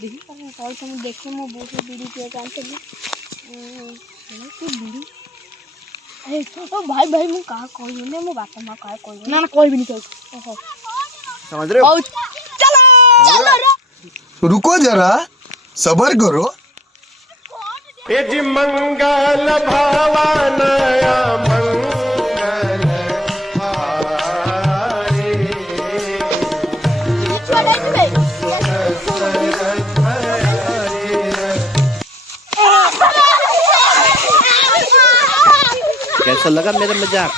देखी कल तुम देखे मो बहुत बीड़ी पिया जानते बीड़ी तो भाई भाई मु कहा कहू ने मो बात मा कहा कहू ना ना कोई भी नहीं कहू ओहो समझ रहे हो? चलो रुको जरा सबर करो। मंगल भावनया मंगल हारे कैसा लगा मेरा मजाक?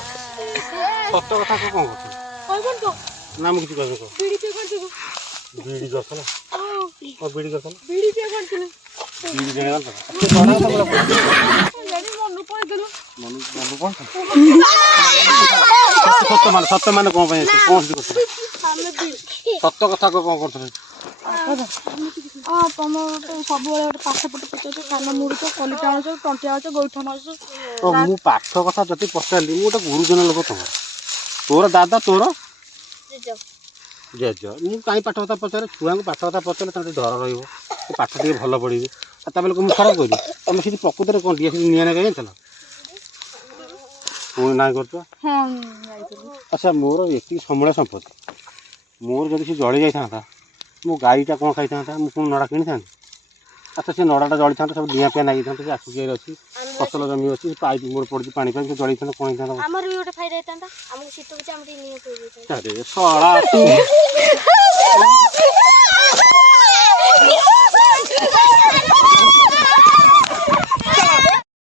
सत्य कथा कौन कर ना मुझे कह दो बीड़ी करथला और बीड़ी करथला बीड़ी पिया करथले बीड़ी देने वाला बड़ा बड़ा यानी मनु कोइ देलो मनु कौन सत्य मान कौन पे कौन सी करथला सामने बीड़ी सत्य कथा को कौन करथले तम सब पाठ पट पचास कान मुड़ुच कलिटा आछ टंटिया आछ गोइठन आछ तो मु पाठ कथा जति पचारली मु गोटे गुरुजन लोक तुम तोर दादा तोर जेज मु कहीं पाठ कथा पचारे छुआ को पाठ कथा पचारे डर रही पाठ टे भल पढ़ी मुझे खराब करी तुम सीधी प्रकृति कौन टे निआ ना कहीं पुणी ना कर अच्छा मोर एक समय संपत्ति मोर जब सी जली जाता मो गाईटा कौन खाई था मुझे नड़ा कि था अच्छा से नड़ाटा जली था सब दिया पिया लगी था आसुकिया अच्छी फसल जमी अच्छी पाइप मोर पड़ी पानी पानी जली था कौन था हमर भी गोटे फायदा होता हमको शीत होता हम नियो अरे सड़ा तू